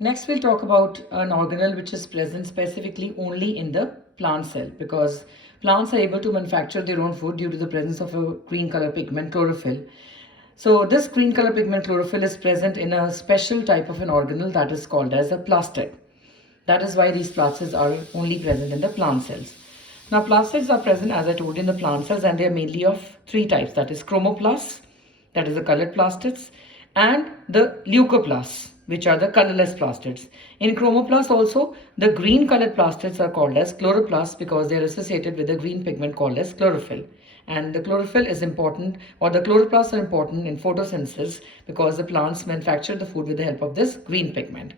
Next, we'll talk about an organelle which is present specifically only in the plant cell, because plants are able to manufacture their own food due to the presence of a green color pigment, chlorophyll. So this green color pigment chlorophyll is present in a special type of an organelle that is called as a plastid. That is why these plastids are only present in the plant cells. Now plastids are present, as I told you, in the plant cells, and they are mainly of three types, that is chromoplasts, that is the colored plastids, and the leucoplasts, which are the colorless plastids. In chromoplasts also, the green colored plastids are called as chloroplasts because they are associated with the green pigment called as chlorophyll. And the chlorophyll is important, or the chloroplasts are important in photosynthesis because the plants manufacture the food with the help of this green pigment.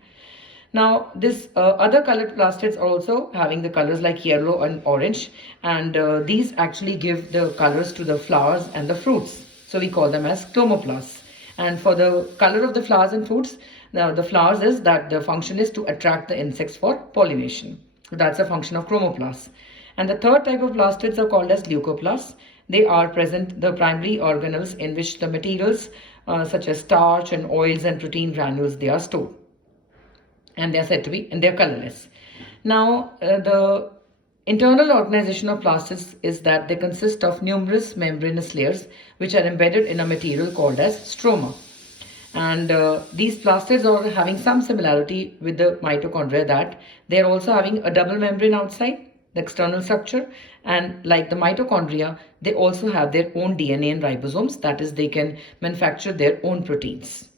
Now, this other colored plastids are also having the colors like yellow and orange, and these actually give the colors to the flowers and the fruits. So we call them as chromoplasts. And for the color of the flowers and fruits, now the flowers is that the function is to attract the insects for pollination. So that's a function of chromoplasts. And the third type of plastids are called as leucoplasts. They are present, the primary organelles in which the materials such as starch and oils and protein granules, they are stored. And they are said to be, and they are colorless. Now, the internal organization of plastids is that they consist of numerous membranous layers which are embedded in a material called as stroma. And these plastids are having some similarity with the mitochondria, that they are also having a double membrane outside, the external structure, and like the mitochondria, they also have their own DNA and ribosomes, that is, they can manufacture their own proteins.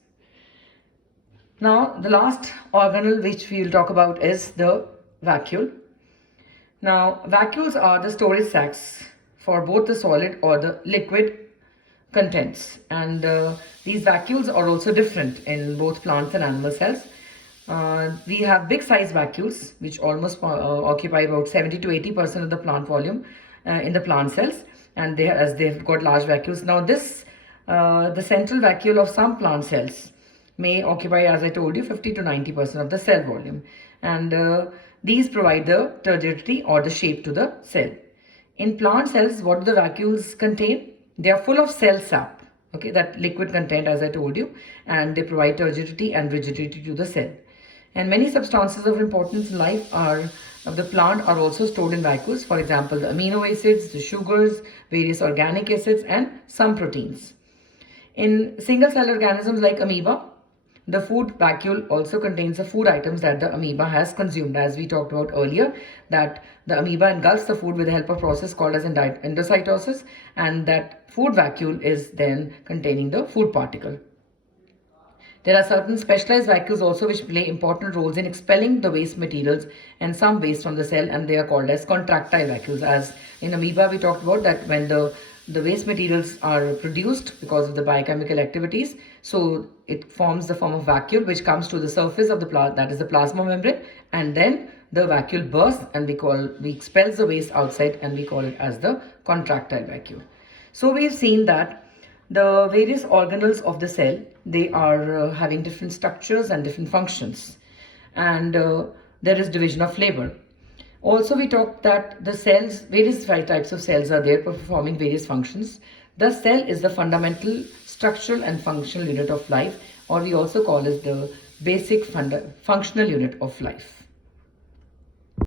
Now, the last organelle which we will talk about is the vacuole. Now, vacuoles are the storage sacs for both the solid or the liquid contents, and these vacuoles are also different in both plants and animal cells. We have big size vacuoles which almost occupy about 70 to 80% of the plant volume in the plant cells, and as they've got large vacuoles. Now this the central vacuole of some plant cells may occupy, as I told you, 50 to 90% of the cell volume, and these provide the turgidity or the shape to the cell. In plant cells, what do the vacuoles contain? They are full of cell sap, okay, that liquid content, as I told you, and they provide turgidity and rigidity to the cell. And many substances of importance in life of the plant are also stored in vacuoles. For example, the amino acids, the sugars, various organic acids, and some proteins. In single cell organisms like amoeba, the food vacuole also contains the food items that the amoeba has consumed, as we talked about earlier, that the amoeba engulfs the food with the help of a process called as endocytosis, and that food vacuole is then containing the food particle. There are certain specialized vacuoles also which play important roles in expelling the waste materials and some waste from the cell, and they are called as contractile vacuoles. As in amoeba, we talked about that when the waste materials are produced because of the biochemical activities, so it forms the form of vacuole which comes to the surface of the plant, that is the plasma membrane, and then the vacuole bursts and we expels the waste outside, and we call it as the contractile vacuole. So we've seen that the various organelles of the cell, they are having different structures and different functions, and there is division of labor. Also, we talked that the cells, various types of cells are there performing various functions. The cell is the fundamental structural and functional unit of life, or we also call it the basic functional unit of life.